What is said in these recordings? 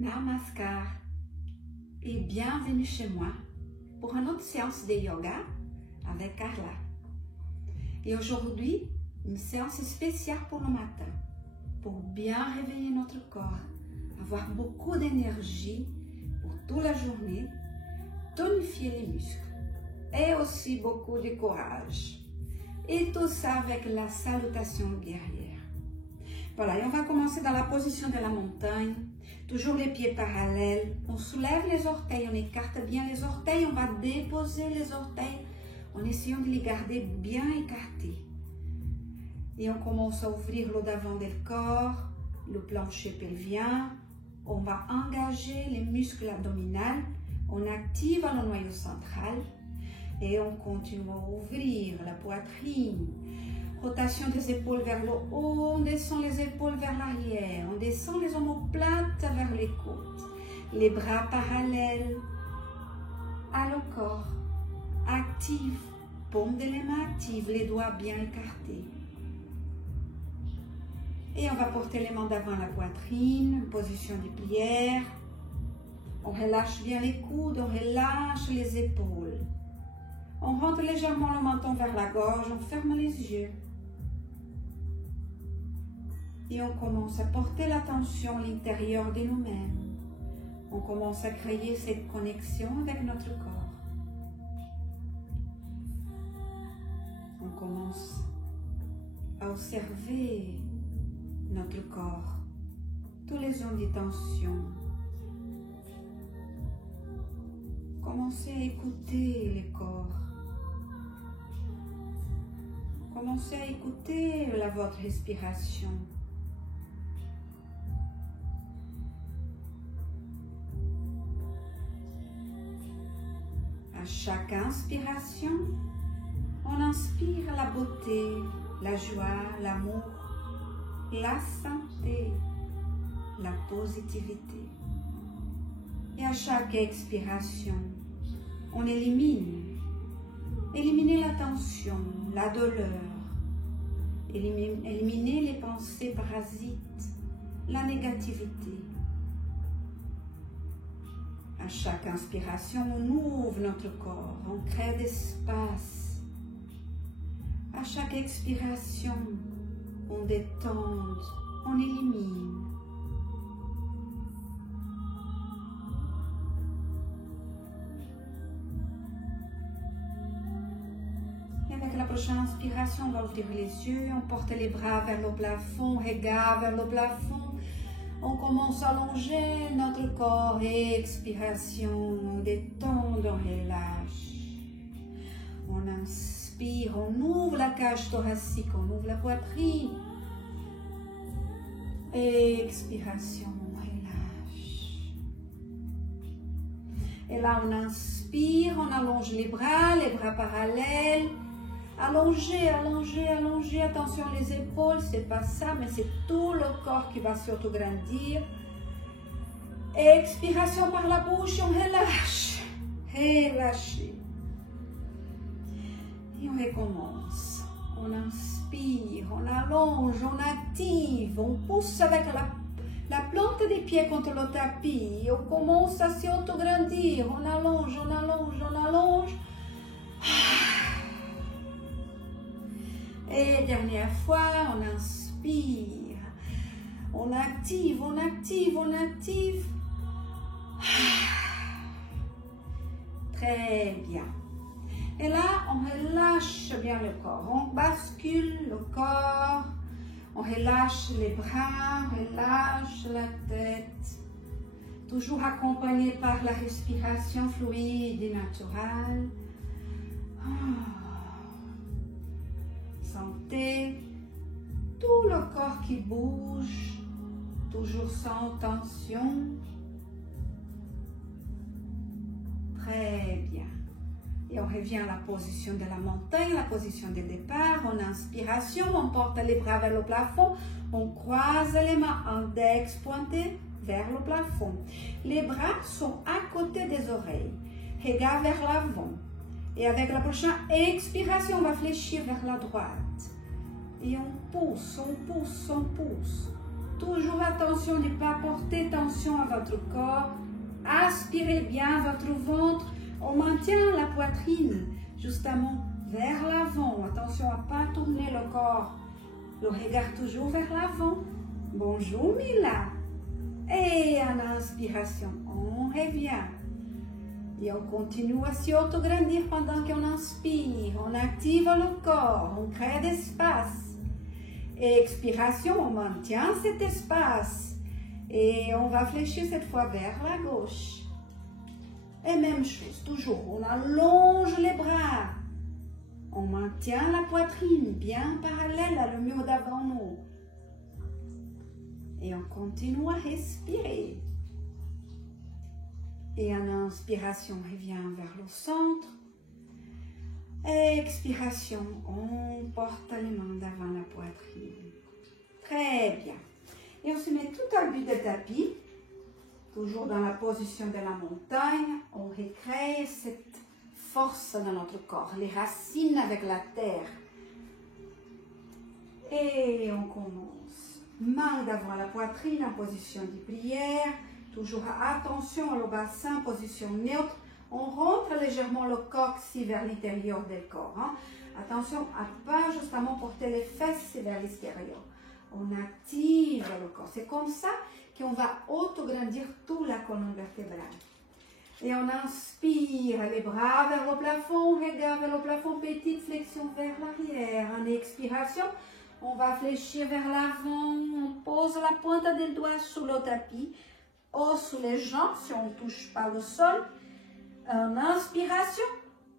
Namaskar et bienvenue chez moi pour une autre séance de yoga avec Carla. Et aujourd'hui, une séance spéciale pour le matin, pour bien réveiller notre corps, avoir beaucoup d'énergie pour toute la journée, tonifier les muscles et aussi beaucoup de courage. Et tout ça avec la salutation guerrière. Voilà, et on va commencer dans la position de la montagne, toujours les pieds parallèles. On soulève les orteils, on écarte bien les orteils, on va déposer les orteils en essayant de les garder bien écartés. Et on commence à ouvrir le devant du corps, le plancher pelvien. On va engager les muscles abdominaux, on active le noyau central et on continue à ouvrir la poitrine. Rotation des épaules vers le haut, on descend les épaules vers l'arrière, on descend les omoplates vers les côtes, les bras parallèles à le corps, active, paume de les mains active, les doigts bien écartés. Et on va porter les mains devant la poitrine, position de prière. On relâche bien les coudes, on relâche les épaules. On rentre légèrement le menton vers la gorge, on ferme les yeux. Et on commence à porter l'attention à l'intérieur de nous-mêmes. On commence à créer cette connexion avec notre corps. On commence à observer notre corps, tous les ondes de tension. Commencez à écouter le corps. Commencez à écouter votre respiration. À chaque inspiration, on inspire la beauté, la joie, l'amour, la santé, la positivité. Et à chaque expiration, on élimine la tension, la douleur, éliminer les pensées parasites, la négativité. À chaque inspiration, on ouvre notre corps, on crée d'espace. À chaque expiration, on détend, on élimine. Et avec la prochaine inspiration, on va ouvrir les yeux, on porte les bras vers le plafond, regard vers le plafond. On commence à allonger notre corps. Expiration, on détend, on relâche. On inspire, on ouvre la cage thoracique, on ouvre la poitrine. Expiration, on relâche. Et là, on inspire, on allonge les bras parallèles. Allongez, allongez, allongez. Attention les épaules, c'est pas ça, mais c'est tout le corps qui va s'autograndir. Expiration par la bouche, on relâche. Relâchez. Et on recommence. On inspire, on allonge, on active, on pousse avec la plante des pieds contre le tapis. Et on commence à s'autograndir. On allonge, on allonge, on allonge. Et dernière fois, on inspire, on active, on active, on active. Très bien. Et là, on relâche bien le corps. On bascule le corps, on relâche les bras, on relâche la tête. Toujours accompagné par la respiration fluide et naturelle. Sentez tout le corps qui bouge, toujours sans tension. Très bien. Et on revient à la position de la montagne, la position de départ. En inspiration, on porte les bras vers le plafond. On croise les mains, index pointé vers le plafond. Les bras sont à côté des oreilles. Regard vers l'avant. Et avec la prochaine expiration, on va fléchir vers la droite. Et on pousse, on pousse, on pousse. Toujours attention de ne pas porter tension à votre corps. Aspirez bien votre ventre. On maintient la poitrine justement vers l'avant. Attention à ne pas tourner le corps. Le regard toujours vers l'avant. Bonjour Mila. Et en inspiration, on revient. Et on continue à s'autograndir pendant qu'on inspire. On active le corps, on crée d'espace. Et expiration, on maintient cet espace. Et on va fléchir cette fois vers la gauche. Et même chose, toujours, on allonge les bras. On maintient la poitrine bien parallèle à le mur d'avant nous. Et on continue à respirer. Et en inspiration, on revient vers le centre. Et expiration, on porte les mains devant la poitrine. Très bien. Et on se met tout à but de tapis. Toujours dans la position de la montagne. On recrée cette force dans notre corps. Les racines avec la terre. Et on commence. Main devant la poitrine en position de prière. Toujours attention au bassin, position neutre. On rentre légèrement le coccyx vers l'intérieur du corps. Hein. Attention à ne pas justement porter les fesses vers l'extérieur. On active le corps. C'est comme ça qu'on va autograndir toute la colonne vertébrale. Et on inspire les bras vers le plafond, regard vers le plafond, petite flexion vers l'arrière. En expiration, on va fléchir vers l'avant. On pose la pointe des doigts sur le tapis. Ou sous les jambes si on ne touche pas le sol. En inspiration,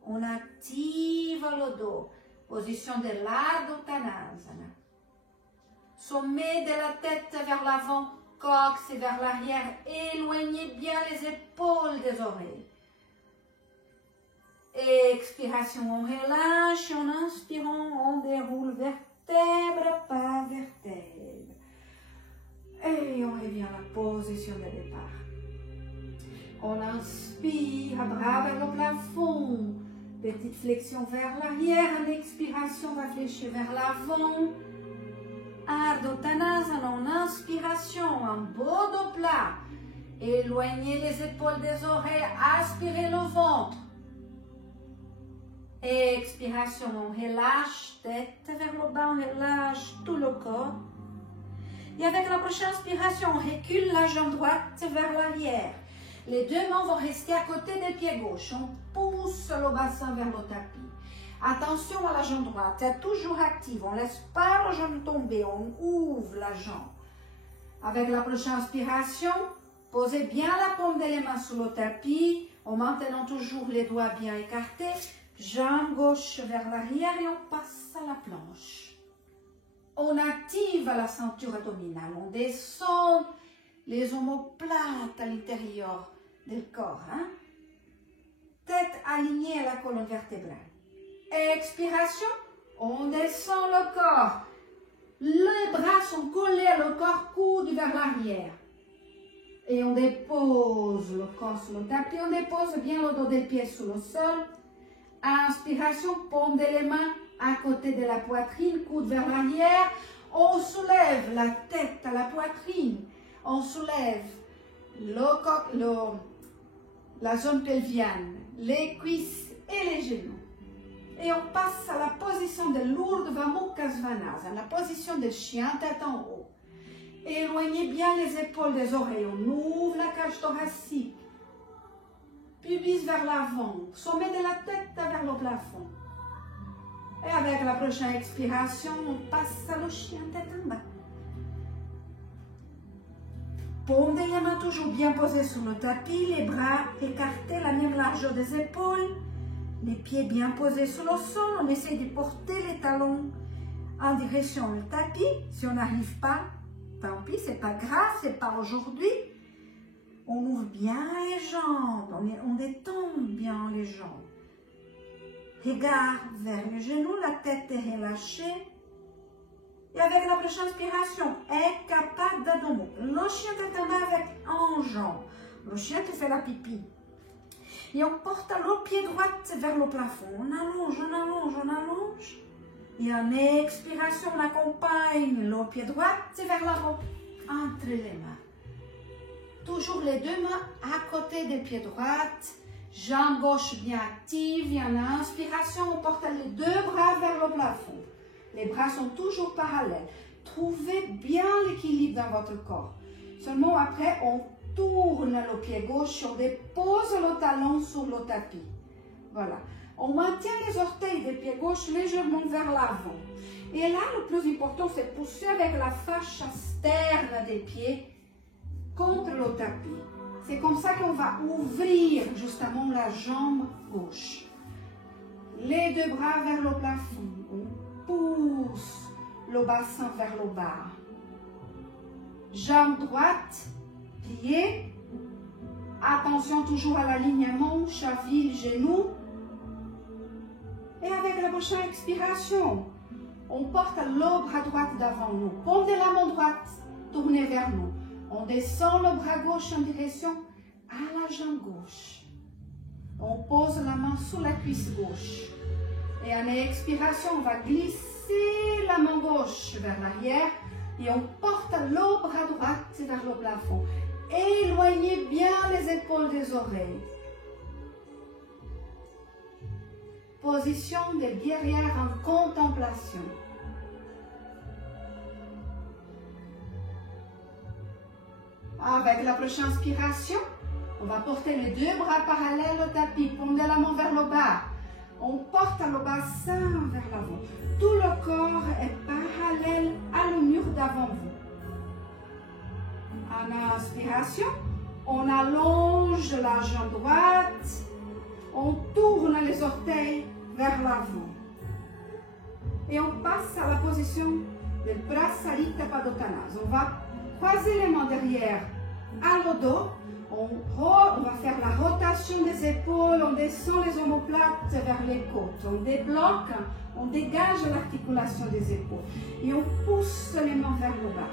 on active le dos. Position de l'Ardha Uttanasana. Sommet de la tête vers l'avant, coccyx vers l'arrière. Éloignez bien les épaules des oreilles. Expiration, on relâche. En inspirant, on déroule vertèbre par vertèbre. Et on revient à la position de départ. On inspire, bras vers le plafond. Petite flexion vers l'arrière. En expiration, on va fléchir vers l'avant. Ardha Uttanasana, en inspiration, un beau dos plat. Éloignez les épaules des oreilles, aspirez le ventre. Expiration, on relâche, tête vers le bas, on relâche tout le corps. Et avec la prochaine inspiration, on recule la jambe droite vers l'arrière. Les deux mains vont rester à côté des pieds gauches. On pousse le bassin vers le tapis. Attention à la jambe droite, c'est toujours active. On ne laisse pas la jambe tomber, on ouvre la jambe. Avec la prochaine inspiration, posez bien la paume des mains sur le tapis, en maintenant toujours les doigts bien écartés. Jambe gauche vers l'arrière et on passe à la planche. On active la ceinture abdominale, on descend les omoplates à l'intérieur du corps. Hein? Tête alignée à la colonne vertébrale. Expiration, on descend le corps. Les bras sont collés à le corps, coude vers l'arrière. Et on dépose le corps sur le tapis, on dépose bien le dos des pieds sur le sol. Inspiration, paume des mains à côté de la poitrine, coude vers l'arrière. On soulève la tête à la poitrine. On soulève la zone pelvienne, les cuisses et les genoux. Et on passe à la position de l'Urdhva Mukha Svanasana, la position de chien tête en haut. Éloignez bien les épaules des oreilles. On ouvre la cage thoracique. Pubis vers l'avant. Sommet de la tête vers le plafond. Et avec la prochaine expiration, on passe à le chien tête en bas. Paume des mains toujours bien posées sur le tapis. Les bras écartés, la même largeur des épaules. Les pieds bien posés sur le sol. On essaie de porter les talons en direction du tapis. Si on n'arrive pas, tant pis, c'est pas grave, c'est pas aujourd'hui. On ouvre bien les jambes, on détend bien les jambes. Regard vers les genoux, la tête est relâchée. Et avec la prochaine inspiration, Ekapada Adho Mukha. Le chien tête en bas avec un jambe. Le chien qui fait la pipi. Et on porte le pied droit vers le plafond. On allonge, on allonge, on allonge. Et en expiration, on accompagne le pied droit vers l'avant. entre les mains. Toujours les deux mains à côté des pieds droits. Jambe gauche bien active. Et en inspiration, on porte les deux bras vers le plafond. Les bras sont toujours parallèles. Trouvez bien l'équilibre dans votre corps. Seulement après, on tourne le pied gauche, on dépose le talon sur le tapis. Voilà. On maintient les orteils des pieds gauche légèrement vers l'avant. Et là, le plus important, c'est pousser avec la fascia externe des pieds contre le tapis. C'est comme ça qu'on va ouvrir justement la jambe gauche. Les deux bras vers le plafond. On pousse le bassin vers le bas. Jambe droite, pliée. Attention toujours à l'alignement, cheville, genou. Et avec la prochaine expiration, on porte le bras droit devant nous. Pendez la main droite tournée vers nous. On descend le bras gauche en direction à la jambe gauche. On pose la main sur la cuisse gauche. Et en expiration, on va glisser la main gauche vers l'arrière et on porte le bras droit vers le plafond. Éloignez bien les épaules des oreilles. Position de guerrière en contemplation. Avec la prochaine inspiration, on va porter les deux bras parallèles au tapis. Pendez la main vers le bas. On porte le bassin vers l'avant. Tout le corps est parallèle à le mur d'avant vous. En inspiration, on allonge la jambe droite. On tourne les orteils vers l'avant. Et on passe à la position de Bracsalita Padottanasana. On va croiser les mains derrière à le dos. On va faire la rotation des épaules. On descend les omoplates vers les côtes. On débloque, on dégage l'articulation des épaules. Et on pousse les mains vers le bas.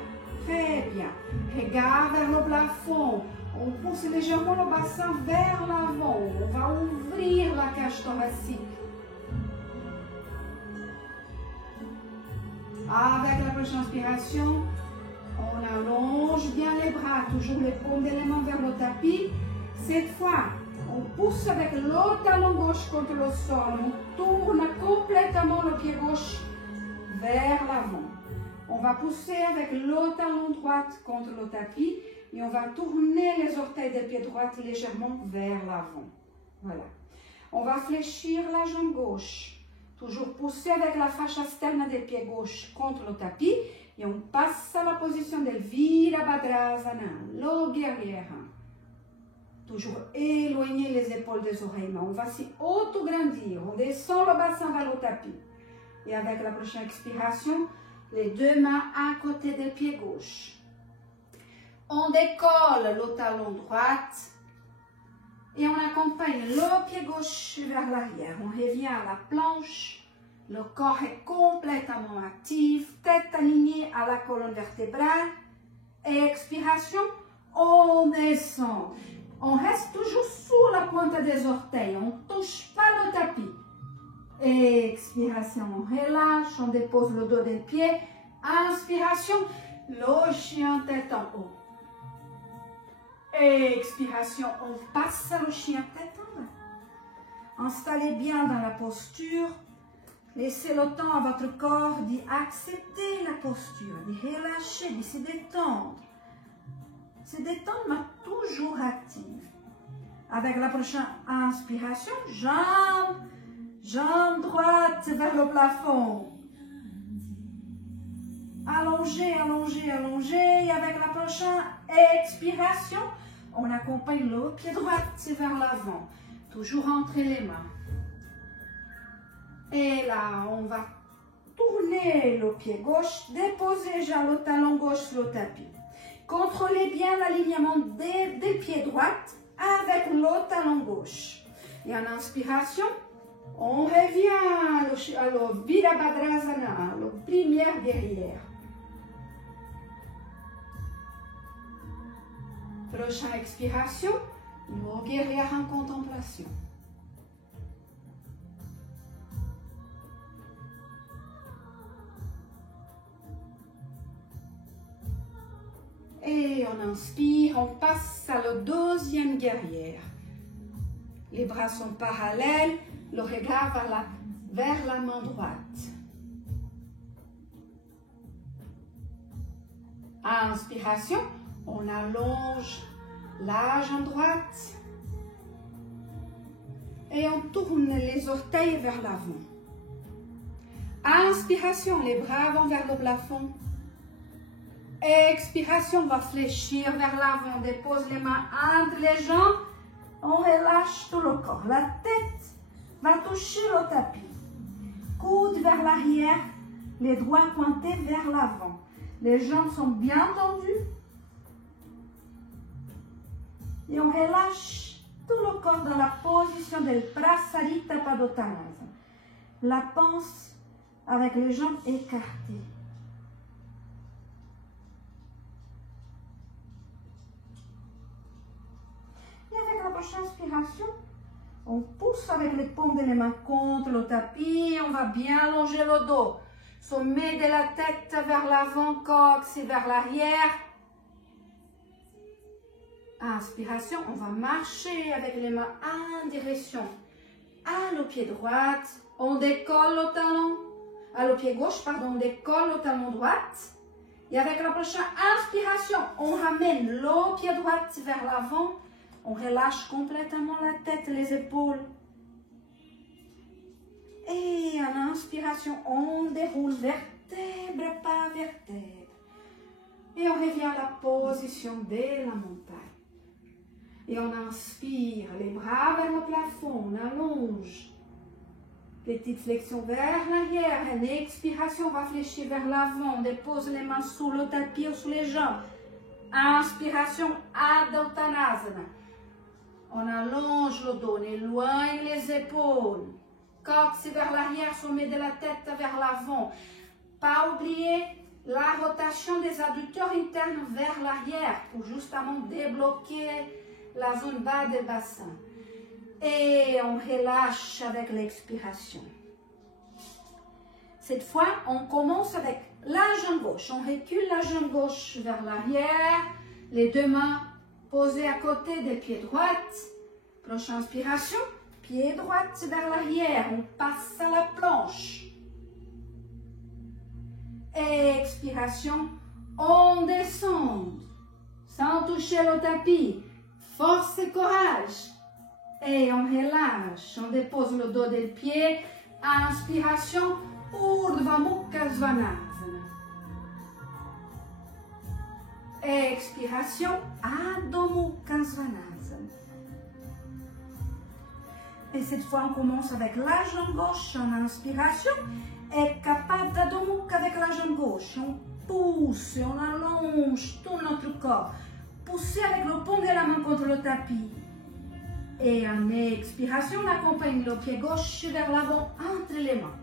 Très bien. Regard vers le plafond. On pousse légèrement le bassin vers l'avant. On va ouvrir la cage thoracique. Avec la prochaine inspiration, on allonge bien les bras, toujours les paumes des mains vers le tapis. Cette fois, on pousse avec le talon gauche contre le sol. On tourne complètement le pied gauche vers l'avant. On va pousser avec le talon droit contre le tapis et on va tourner les orteils des pieds droits légèrement vers l'avant. Voilà. On va fléchir la jambe gauche. Toujours pousser avec la fascia externe des pieds gauche contre le tapis. Et on passe à la position de Virabhadrasana, le guerrière. Toujours éloigner les épaules des oreilles. Mais on va s'y auto-grandir. On descend le bassin vers le tapis. Et avec la prochaine expiration, les deux mains à côté des pieds gauche. On décolle le talon droit. Et on accompagne le pied gauche vers l'arrière. On revient à la planche. Le corps est complètement actif. Tête alignée à la colonne vertébrale. Et expiration, on descend. On reste toujours sous la pointe des orteils. On ne touche pas le tapis. Expiration, on relâche. On dépose le dos des pieds. Inspiration, le chien tête en haut. Expiration, on passe le chien tête en bas. Installez bien dans la posture. Laissez le temps à votre corps d'accepter la posture, de relâcher, de se détendre. Se détendre, mais toujours active. Avec la prochaine inspiration, jambe droite vers le plafond. Allongez, allongez, allongez. Et avec la prochaine expiration, on accompagne le pied droit vers l'avant. Toujours entre les mains. Et là, on va tourner le pied gauche, déposer déjà le talon gauche sur le tapis. Contrôlez bien l'alignement des pieds droits avec le talon gauche. Et en inspiration, on revient à la Virabhadrasana, la première guerrière. Prochaine expiration, le guerrière en contemplation. on inspire, on passe à la deuxième guerrière. Les bras sont parallèles, le regard vers la main droite. À inspiration, on allonge la jambe droite et on tourne les orteils vers l'avant. À inspiration, les bras vont vers le plafond. Expiration, on va fléchir vers l'avant, dépose les mains entre les jambes, on relâche tout le corps. La tête va toucher le tapis. Coude vers l'arrière, les doigts pointés vers l'avant. Les jambes sont bien tendues. Et on relâche tout le corps dans la position de Prasarita Padottanasana. La panse avec les jambes écartées. Et avec la prochaine inspiration, on pousse avec les paumes des mains contre le tapis. On va bien allonger le dos. Sommet de la tête vers l'avant, cox et vers l'arrière. Inspiration, on va marcher avec les mains en direction à le pied droit. On décolle le talon. À le pied gauche, pardon, on décolle le talon droit. Et avec la prochaine inspiration, on ramène le pied droit vers l'avant. On relâche complètement la tête, les épaules. Et à l'inspiration, on déroule vertèbre par vertèbre. Et on revient à la position de la montagne. Et on inspire, les bras vers le plafond, on allonge. Petite flexion vers l'arrière. Une expiration, on va fléchir vers l'avant. On dépose les mains sous le tapis ou sous les jambes. Inspiration, Adho Uttanasana. On allonge le dos, on éloigne les épaules. Cox vers l'arrière, sommet de la tête vers l'avant. Pas oublier la rotation des adducteurs internes vers l'arrière pour justement débloquer la zone bas du bassin. Et on relâche avec l'expiration. Cette fois, on commence avec la jambe gauche. On recule la jambe gauche vers l'arrière. Les deux mains posées à côté des pieds droits. Prochaine inspiration. Pied droit vers l'arrière, on passe à la planche. Expiration, on descend sans toucher le tapis. Force et courage. Et on relâche, on dépose le dos des pieds. Inspiration, Urdhva Mukha Svanasana. Expiration, Adho Mukha Svanasana. Et cette fois, on commence avec la jambe gauche en inspiration. Et Kapha-Adho Mukha avec la jambe gauche. On pousse, on allonge tout notre corps. Poussez avec le paume de la main contre le tapis. Et en expiration, on accompagne le pied gauche vers l'avant entre les mains.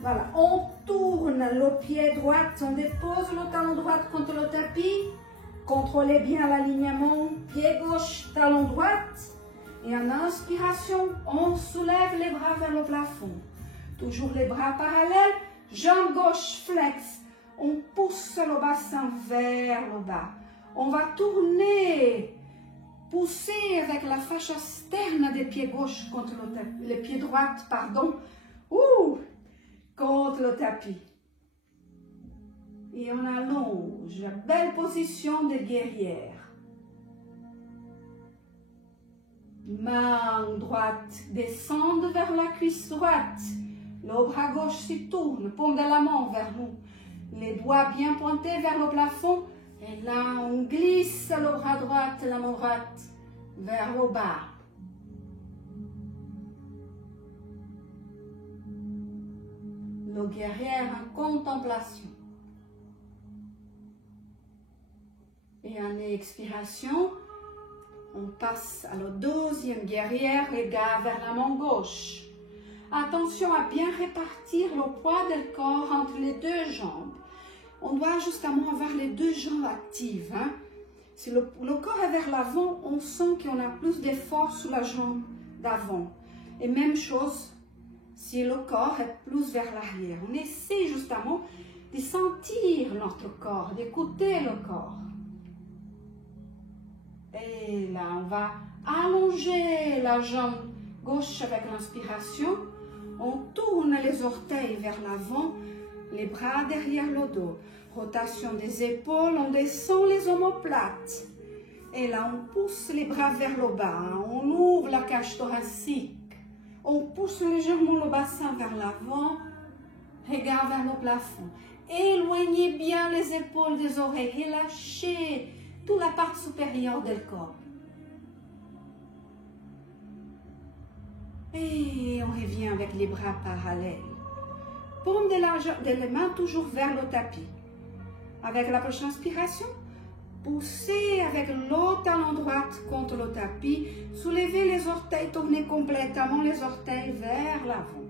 Voilà, on tourne le pied droit, on dépose le talon droit contre le tapis. Contrôlez bien l'alignement, pied gauche, talon droit. Et en inspiration, on soulève les bras vers le plafond. Toujours les bras parallèles, jambe gauche flex. On pousse le bassin vers le bas. On va tourner, pousser avec la fascia externe des pieds gauche contre le tapis, les pieds droits, pardon, contre le tapis. Et on allonge, belle position de guerrière. Main droite descend vers la cuisse droite. Le bras gauche se tourne, paume de la main vers nous. Les doigts bien pointés vers le plafond. Et là, on glisse le bras droit, la main droite vers le bas. Le guerrier en contemplation. Et en expiration, on passe à la deuxième guerrière, regard vers la main gauche. Attention à bien répartir le poids du corps entre les deux jambes. On doit justement avoir les deux jambes actives. Si le corps est vers l'avant, on sent qu'on a plus d'effort sur la jambe d'avant. Et même chose, si le corps est plus vers l'arrière. On essaie justement de sentir notre corps, d'écouter le corps. Et là, on va allonger la jambe gauche avec l'inspiration. On tourne les orteils vers l'avant, les bras derrière le dos. Rotation des épaules, on descend les omoplates. Et là, on pousse les bras vers le bas. On ouvre la cage thoracique. On pousse légèrement le bassin vers l'avant. Regard vers le plafond. Éloignez bien les épaules des oreilles. Relâchez toute la partie supérieure du corps. Et on revient avec les bras parallèles. Paume de les mains toujours vers le tapis. Avec la prochaine inspiration, poussez avec le talon droit contre le tapis. Soulevez les orteils, tournez complètement les orteils vers l'avant.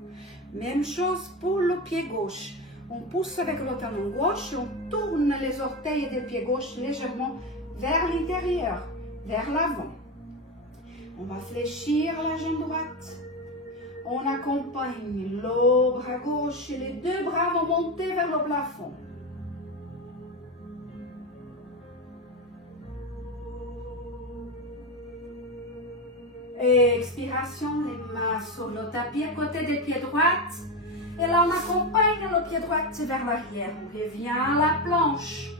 Même chose pour le pied gauche. On pousse avec le talon gauche, on tourne les orteils du pied gauche légèrement vers l'intérieur, vers l'avant. On va fléchir la jambe droite. On accompagne le bras gauche et les deux bras vont monter vers le plafond. Expiration, les mains sur le tapis à côté des pieds droits. Et là, on accompagne le pied droit vers l'arrière. On revient à la planche.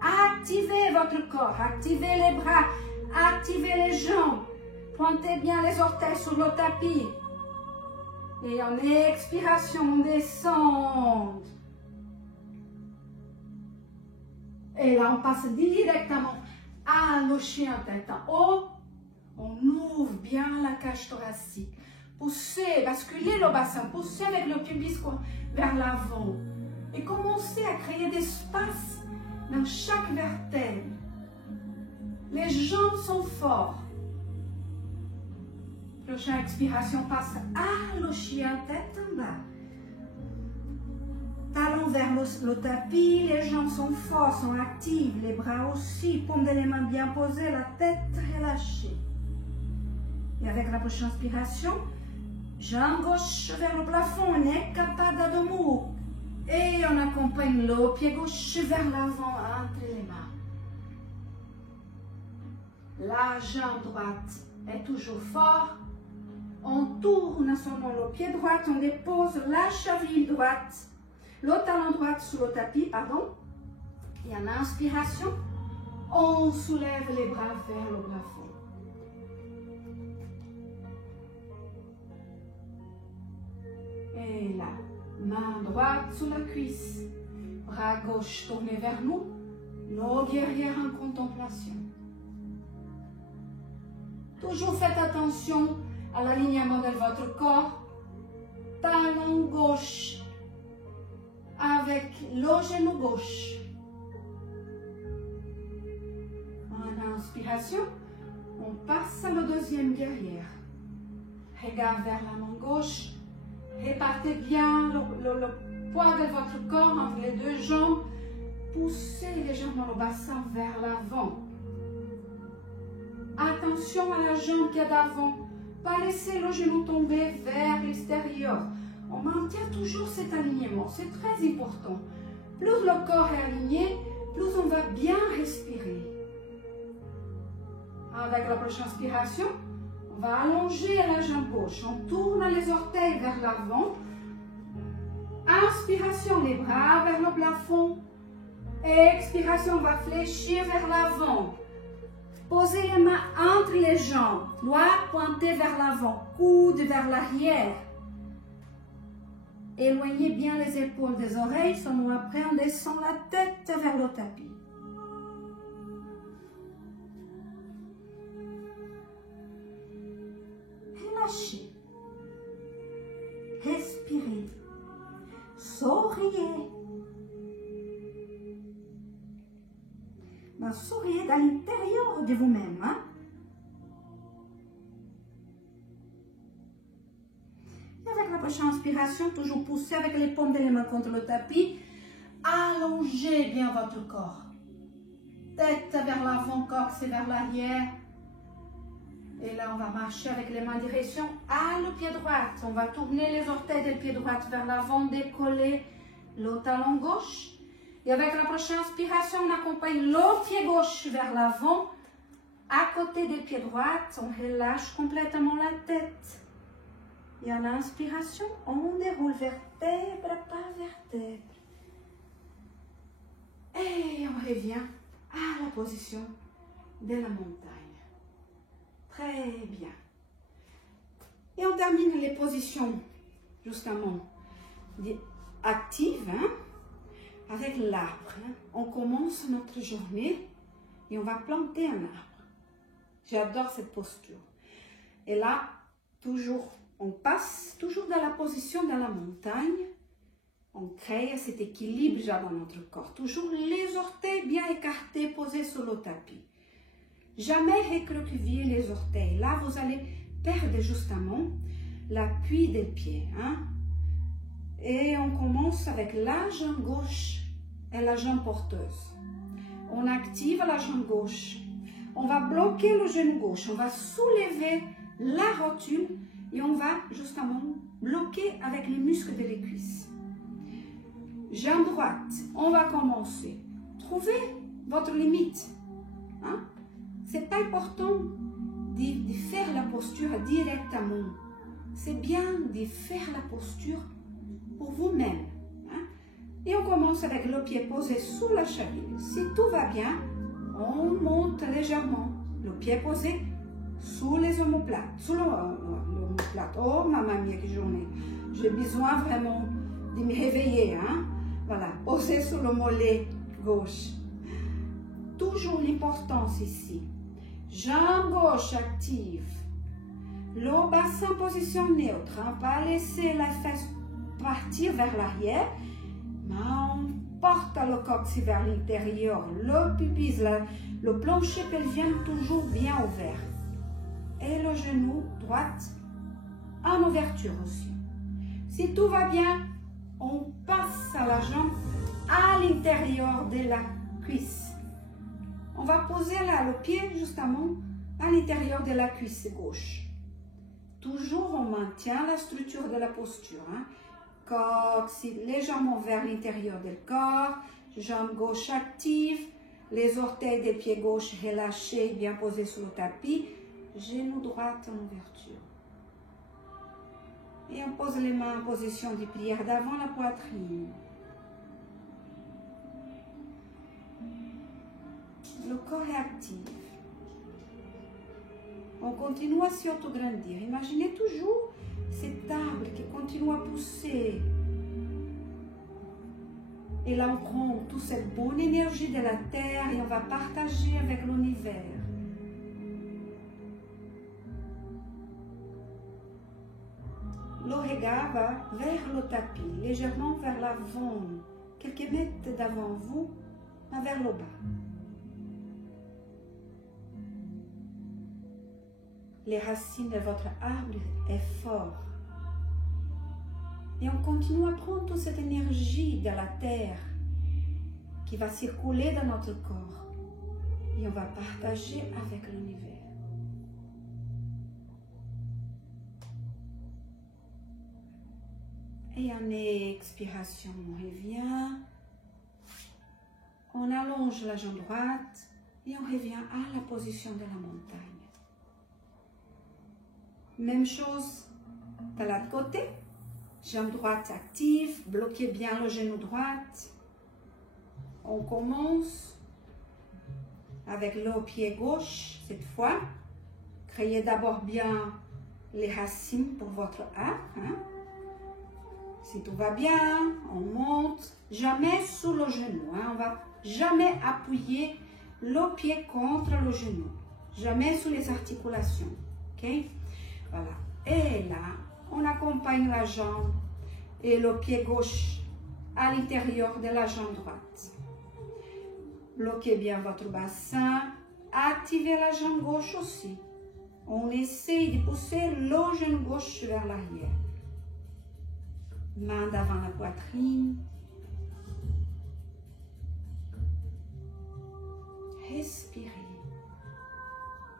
Activez votre corps, activez les bras, activez les jambes. Pointez bien les orteils sur le tapis. Et en expiration, on descend. Et là, on passe directement à le chien tête en haut. On ouvre bien la cage thoracique. Poussez, basculez le bassin, poussez avec le pubis vers l'avant. Et commencez à créer des espaces dans chaque vertèbre. Les jambes sont fortes. Prochaine expiration, passe à le chien tête en bas. Talons vers le tapis, les jambes sont fortes, sont actives, les bras aussi, paume des mains bien posées, la tête relâchée. Et avec la prochaine inspiration, jambe gauche vers le plafond, Nekata Adho Mukha. Et on accompagne le pied gauche vers l'avant entre les mains. La jambe droite est toujours forte. On tourne seulement le pied droit, on dépose la cheville droite, le talon droit sur le tapis, pardon. Et en inspiration, on soulève les bras vers le plafond. Et là, main droite sur la cuisse, bras gauche tourné vers nous, nos guerrières en contemplation. Toujours faites attention à l'alignement de votre corps, talon gauche avec le genou gauche. En inspiration, on passe à la deuxième guerrière. Regard vers la main gauche. Répartez bien le poids de votre corps entre les deux jambes. Poussez légèrement le bassin vers l'avant. Attention à la jambe qui est d'avant. Pas laisser le genou tomber vers l'extérieur. On maintient toujours cet alignement. C'est très important. Plus le corps est aligné, plus on va bien respirer. Avec la prochaine inspiration, on va allonger la jambe gauche. On tourne les orteils vers l'avant. Inspiration, les bras vers le plafond. Expiration, on va fléchir vers l'avant. Posez les mains entre les jambes. Doigts pointés vers l'avant. Coude vers l'arrière. Éloignez bien les épaules des oreilles. Seulement après, on descend la tête vers le tapis. Relâchez. Respirez. Souriez. Souriez à l'intérieur de vous-même. Hein? Et avec la prochaine inspiration, toujours poussez avec les paumes des mains contre le tapis. Allongez bien votre corps. Tête vers l'avant, corps vers l'arrière. Et là, on va marcher avec les mains en direction à le pied droit. On va tourner les orteils du pied droit vers l'avant, décoller le talon gauche. Et avec la prochaine inspiration, on accompagne le pied gauche vers l'avant. À côté des pieds droits, on relâche complètement la tête. Et en inspiration, on déroule vertèbre par vertèbre. Et on revient à la position de la montagne. Très bien. Et on termine les positions, justement, actives, hein, avec l'arbre. Hein. On commence notre journée et on va planter un arbre. J'adore cette posture. Et là, toujours, on passe toujours dans la position de la montagne. On crée cet équilibre déjà dans notre corps. Toujours les orteils bien écartés, posés sur le tapis. Jamais recroqueviller les orteils. Là, vous allez perdre justement l'appui des pieds. Hein? Et on commence avec la jambe gauche et la jambe porteuse. On active la jambe gauche. On va bloquer le genou gauche. On va soulever la rotule et on va justement bloquer avec les muscles de les cuisses. Jambe droite, on va commencer. Trouvez votre limite. Hein? Ce n'est pas important de faire la posture directement. C'est bien de faire la posture pour vous-même. Hein? Et on commence avec le pied posé sous la cheville. Si tout va bien, on monte légèrement. Le pied posé sous les omoplates. Sous l'omoplate. Oh, maman mia, quelle journée. J'ai besoin vraiment de me réveiller. Hein? Voilà, posé sur le mollet gauche. Toujours l'importance ici. Jambe gauche active. Le bassin en position neutre. On va laisser la fesse partir vers l'arrière. Mais on porte le coccyx vers l'intérieur. Le pubis, le plancher pelvien toujours bien ouvert. Et le genou droite en ouverture aussi. Si tout va bien, on passe à la jambe à l'intérieur de la cuisse. On va poser là le pied justement à l'intérieur de la cuisse gauche. Toujours on maintient la structure de la posture. Hein. Coccyx légèrement vers l'intérieur du corps. Jambe gauche active. Les orteils des pieds gauche relâchés, bien posés sur le tapis. Genou droit en ouverture. Et on pose les mains en position de prière devant la poitrine. Le corps est actif. On continue à s'autograndir. Imaginez toujours cet arbre qui continue à pousser. Et là, on prend toute cette bonne énergie de la terre et on va partager avec l'univers. Le regard va vers le tapis, légèrement vers l'avant, quelques mètres d'avant vous, mais vers le bas. Les racines de votre arbre sont fortes. Et on continue à prendre toute cette énergie de la terre qui va circuler dans notre corps. Et on va partager avec l'univers. Et en expiration, on revient. On allonge la jambe droite et on revient à la position de la montagne. Même chose de l'autre côté. Jambe droite active, bloquez bien le genou droit. On commence avec le pied gauche cette fois. Créez d'abord bien les racines pour votre arbre. Hein? Si tout va bien, on monte, jamais sous le genou. Hein? On ne va jamais appuyer le pied contre le genou. Jamais sous les articulations. Okay? Voilà. Et là, on accompagne la jambe et le pied gauche à l'intérieur de la jambe droite. Bloquez bien votre bassin. Activez la jambe gauche aussi. On essaye de pousser le genou gauche vers l'arrière. Main devant la poitrine. Respirez.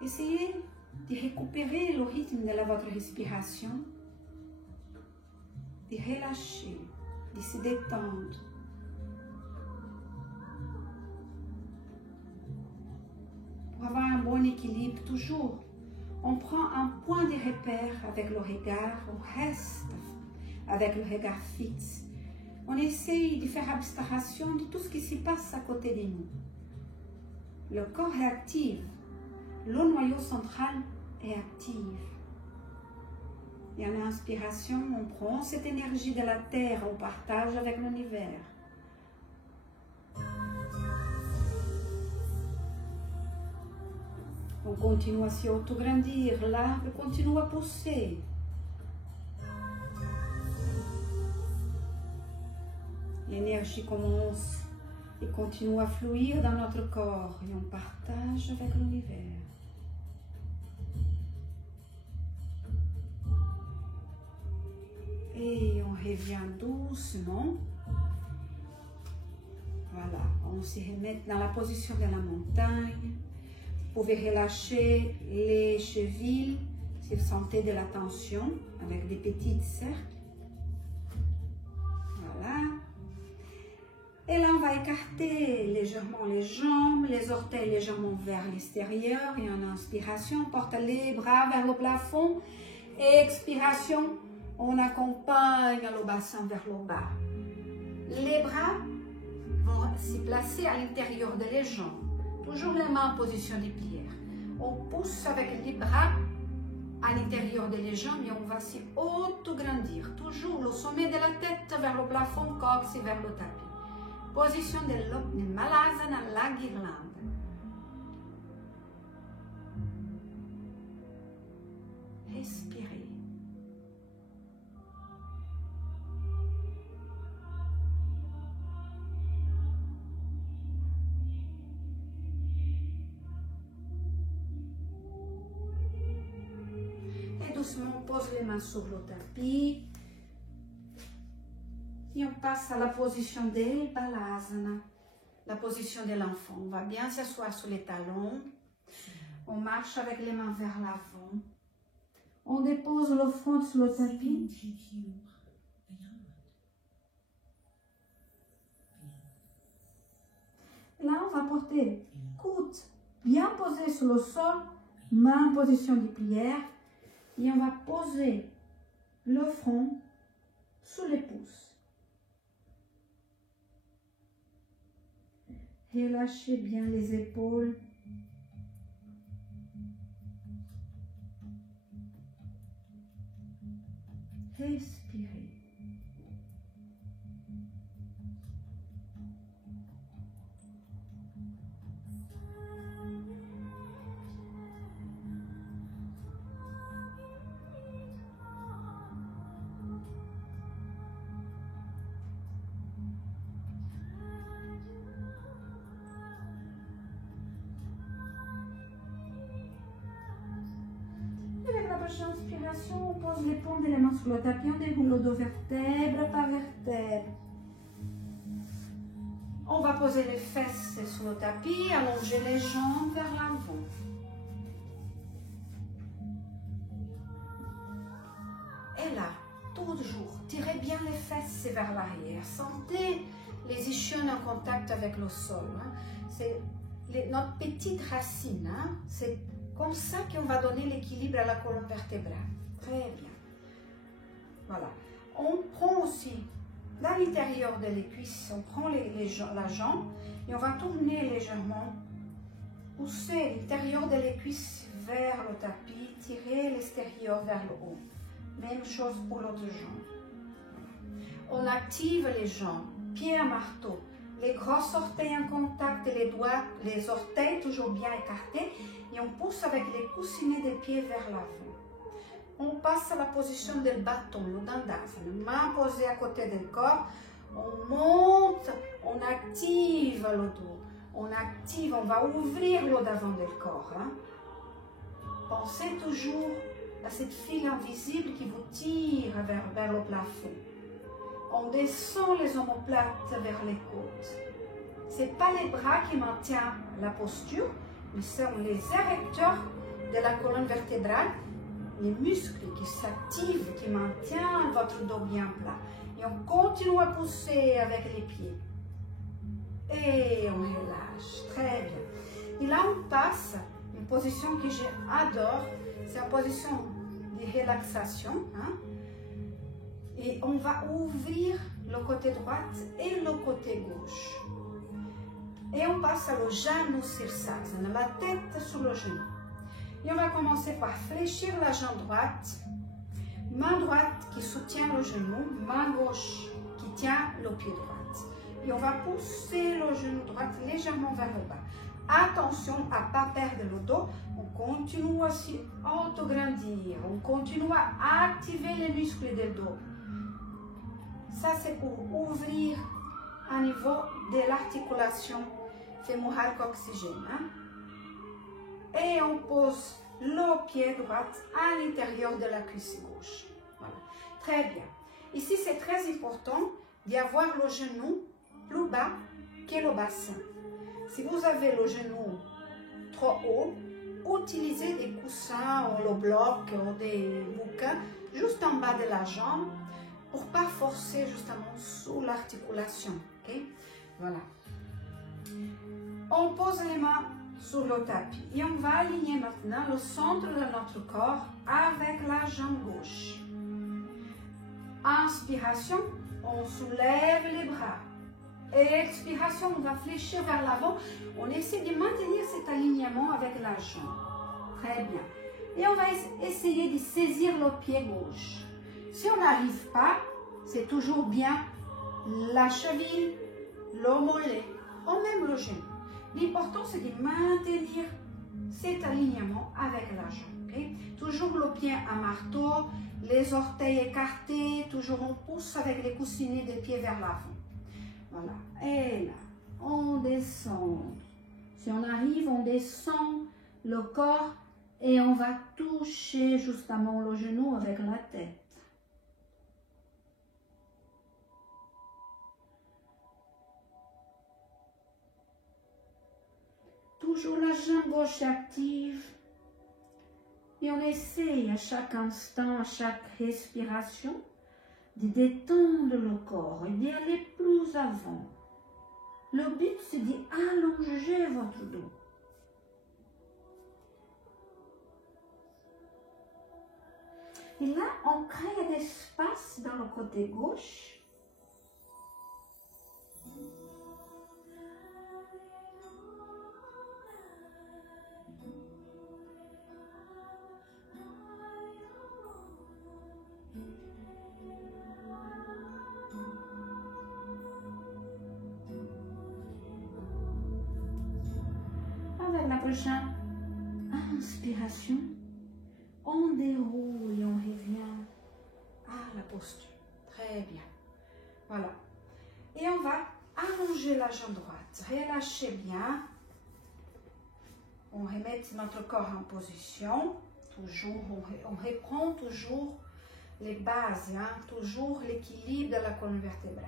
Essayez de récupérer le rythme de votre respiration, de relâcher, de se détendre. Pour avoir un bon équilibre toujours. On prend un point de repère avec le regard, on reste avec le regard fixe. On essaye de faire abstraction de tout ce qui se passe à côté de nous. Le corps est actif, le noyau central est actif. Et en inspiration, on prend cette énergie de la terre, on partage avec l'univers. On continue à s'autograndir, l'arbre continue à pousser. L'énergie commence et continue à fluir dans notre corps et on partage avec l'univers. Et on revient doucement. Voilà, on se remet dans la position de la montagne. Vous pouvez relâcher les chevilles si vous sentez de la tension avec des petits cercles. Voilà. Et là, on va écarter légèrement les jambes, les orteils légèrement vers l'extérieur. Et en inspiration, on porte les bras vers le plafond. Et expiration, on accompagne le bassin vers le bas. Les bras vont se placer à l'intérieur des jambes. Toujours les mains en position de prière. On pousse avec les bras à l'intérieur des jambes et on va s'y auto-grandir. Toujours le sommet de la tête vers le plafond, cox et vers le tapis. Position de Malasana, la guirlande. Respirez. Doucement, on pose les mains sur le tapis et on passe à la position de Balasana, la position de l'enfant. On va bien s'asseoir sur les talons, on marche avec les mains vers l'avant, on dépose le front sur le tapis. Là, on va porter coude bien posé sur le sol, main en position de prière. Et on va poser le front sous les pouces. Relâchez bien les épaules. Respirez. Inspiration, on pose les paumes des mains sur le tapis, on déroule le dos vertèbre par vertèbre. On va poser les fesses sur le tapis, allonger les jambes vers l'avant. Et là, toujours, tirez bien les fesses vers l'arrière. Sentez les ischions en contact avec le sol. C'est notre petite racine. C'est comme ça qu'on va donner l'équilibre à la colonne vertébrale. Très bien. Voilà. On prend aussi, dans l'intérieur des cuisses, on prend la jambe et on va tourner légèrement, pousser l'intérieur des cuisses vers le tapis, tirer l'extérieur vers le haut. Même chose pour l'autre jambe. On active les jambes, pieds à marteau, les gros orteils en contact, les doigts, les orteils toujours bien écartés. Et on pousse avec les coussinets des pieds vers l'avant. On passe à la position du bâton, le dandasana. Main posée à côté du corps. On monte, on active le dos. On active, on va ouvrir le d'avant du corps. Pensez toujours à cette file invisible qui vous tire vers le plafond. On descend les omoplates vers les côtes. Ce n'est pas les bras qui maintiennent la posture, mais ce sont les érecteurs de la colonne vertébrale, les muscles qui s'activent, qui maintiennent votre dos bien plat. Et on continue à pousser avec les pieds. Et on relâche. Très bien. Et là, on passe une position que j'adore. C'est une position de relaxation. Hein? Et on va ouvrir le côté droit et le côté gauche. Et on passe le genou sur sasana, la tête sur le genou. Et on va commencer par fléchir la jambe droite, main droite qui soutient le genou, main gauche qui tient le pied droit. Et on va pousser le genou droit légèrement vers le bas. Attention à ne pas perdre le dos. On continue à s'autograndir. On continue à activer les muscles du dos. Ça, c'est pour ouvrir au niveau de l'articulation fémorale coxygène. Hein? Et on pose le pied droit à l'intérieur de la cuisse gauche. Voilà. Très bien. Ici, c'est très important d'y avoir le genou plus bas que le bassin. Si vous avez le genou trop haut, utilisez des coussins ou le bloc ou des bouquins juste en bas de la jambe pour ne pas forcer justement sous l'articulation. Okay? Voilà. On pose les mains sur le tapis et on va aligner maintenant le centre de notre corps avec la jambe gauche. Inspiration, on soulève les bras. Expiration, on va fléchir vers l'avant. On essaie de maintenir cet alignement avec la jambe. Très bien. Et on va essayer de saisir le pied gauche. Si on n'arrive pas, c'est toujours bien la cheville, le mollet, ou même le genou. L'important, c'est de maintenir cet alignement avec la jambe. Okay? Toujours le pied à marteau, les orteils écartés, toujours on pousse avec les coussinets des pieds vers l'avant. Voilà. Et là, on descend. Si on arrive, on descend le corps et on va toucher justement le genou avec la tête. Toujours la jambe gauche active. Et on essaye à chaque instant, à chaque respiration, de détendre le corps et d'y aller plus avant. Le but, c'est d'allonger votre dos. Et là, on crée un espace dans le côté gauche. Avec la prochaine inspiration, on déroule et on revient à la posture. Très bien. Voilà. Et on va allonger la jambe droite. Relâchez bien. On remet notre corps en position. Toujours, on reprend toujours les bases, hein, toujours l'équilibre de la colonne vertébrale.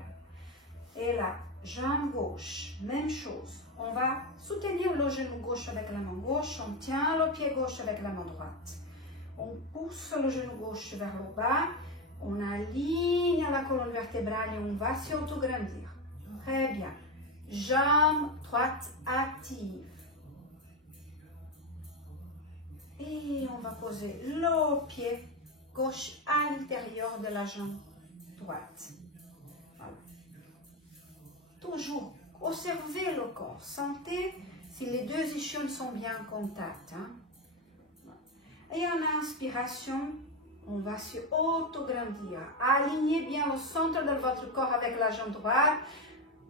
Et la jambe gauche, même chose. On va soutenir le genou gauche avec la main gauche. On tient le pied gauche avec la main droite. On pousse le genou gauche vers le bas. On aligne la colonne vertébrale et on va s'autograndir. Très bien. Jambe droite active. Et on va poser le pied gauche à l'intérieur de la jambe droite. Voilà. Toujours observez le corps. Sentez si les deux ischions sont bien en contact. Hein? Et en inspiration, on va se auto-grandir. Alignez bien le centre de votre corps avec la jambe droite.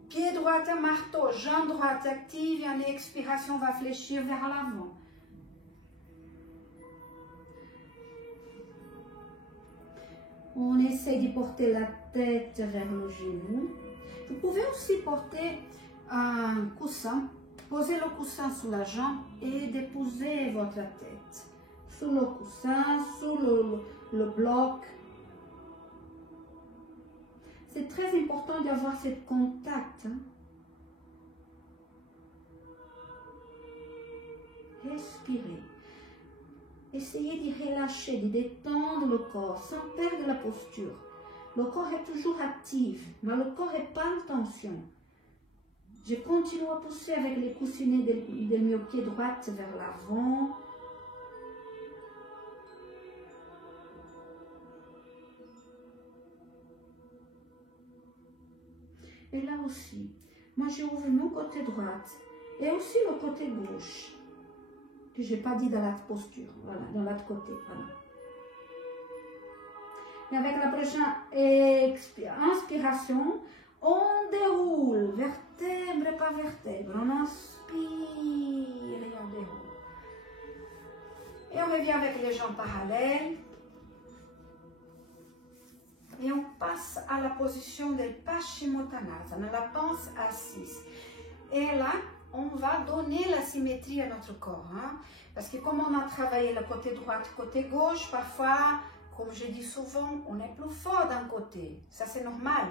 Pied droit à marteau, jambe droite active. Et en expiration, on va fléchir vers l'avant. On essaie de porter la tête vers le genou. Vous pouvez aussi porter un coussin. Posez le coussin sous la jambe et déposez votre tête. Sous le coussin, sous le bloc. C'est très important d'avoir ce contact. Hein? Respirez. Essayez de relâcher, de détendre le corps sans perdre la posture. Le corps est toujours actif, mais le corps n'est pas en tension. Je continue à pousser avec les coussinets de mon pied droit vers l'avant. Et là aussi. Moi, j'ai ouvert mon côté droite et aussi le côté gauche. Que je n'ai pas dit dans l'autre posture. Voilà, dans l'autre côté. Voilà. Et avec la prochaine inspiration, on déroule vertèbre par vertèbre. On inspire et on déroule. Et on revient avec les jambes parallèles. Et on passe à la position de Paschimottanasana, la pince assise. Et là, on va donner la symétrie à notre corps. Hein? Parce que comme on a travaillé le côté droit, côté gauche, parfois, comme je dis souvent, on est plus fort d'un côté. Ça, c'est normal.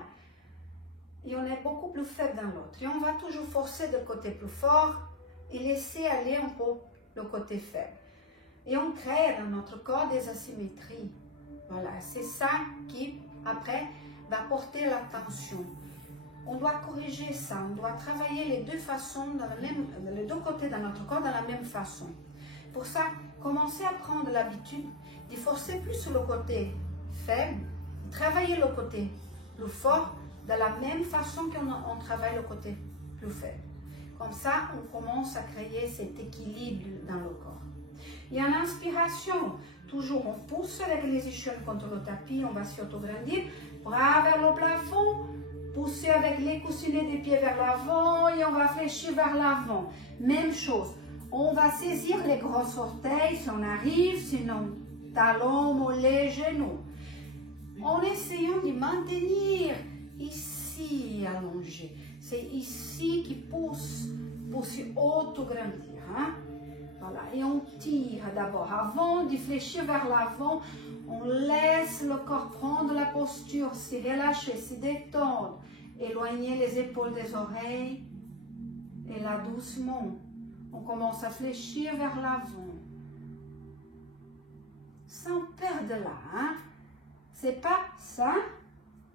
Et on est beaucoup plus faible dans l'autre. Et on va toujours forcer le côté plus fort et laisser aller un peu le côté faible. Et on crée dans notre corps des asymétries. Voilà, c'est ça qui, après, va porter la tension. On doit corriger ça, on doit travailler les deux façons, les deux côtés de notre corps dans la même façon. Pour ça, commencez à prendre l'habitude de forcer plus sur le côté faible, travailler le côté plus fort de la même façon qu'on travaille le côté plus faible. Comme ça, on commence à créer cet équilibre dans le corps. Et en inspiration, toujours on pousse avec les échelles contre le tapis, on va s'autograndir, bras vers le plafond, pousser avec les coussinets des pieds vers l'avant et on va fléchir vers l'avant. Même chose, on va saisir les gros orteils si on arrive, sinon talons, mollets, genoux. En essayant de maintenir ici allongé. C'est ici qui pousse pour se autograndir. Hein? Voilà. Et on tire d'abord. Avant de fléchir vers l'avant, on laisse le corps prendre la posture, se relâcher, se détendre, éloigner les épaules des oreilles. Et là, doucement, on commence à fléchir vers l'avant. Sans perdre là. Hein? C'est pas ça,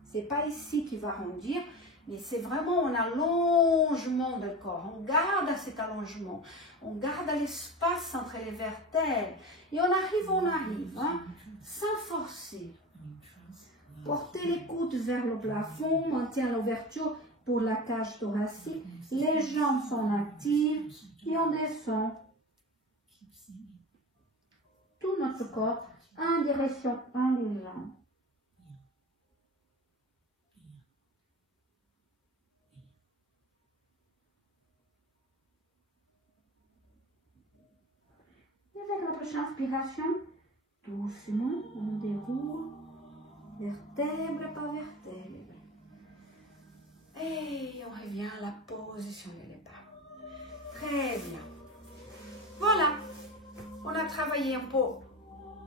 c'est pas ici qui va rondir, mais c'est vraiment un allongement du corps. On garde cet allongement, on garde l'espace entre les vertèbres. Et on arrive, hein, sans forcer. Portez les coudes vers le plafond, maintient l'ouverture pour la cage thoracique. Les jambes sont actives et on descend tout notre corps en direction les jambes. Avec la prochaine inspiration, doucement, on déroule vertèbre par vertèbre. Et on revient à la position de l'épaule. Très bien. Voilà, on a travaillé un peu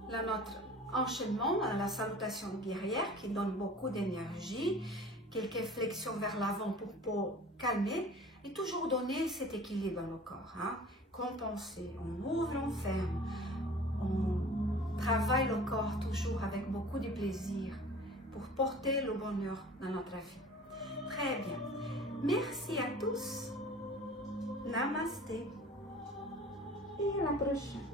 notre enchaînement, la salutation guerrière qui donne beaucoup d'énergie, quelques flexions vers l'avant pour calmer et toujours donner cet équilibre dans le corps. Hein? Compenser, on ouvre, on ferme, on travaille le corps toujours avec beaucoup de plaisir pour porter le bonheur dans notre vie. Très bien. Merci à tous. Namasté. Et à la prochaine.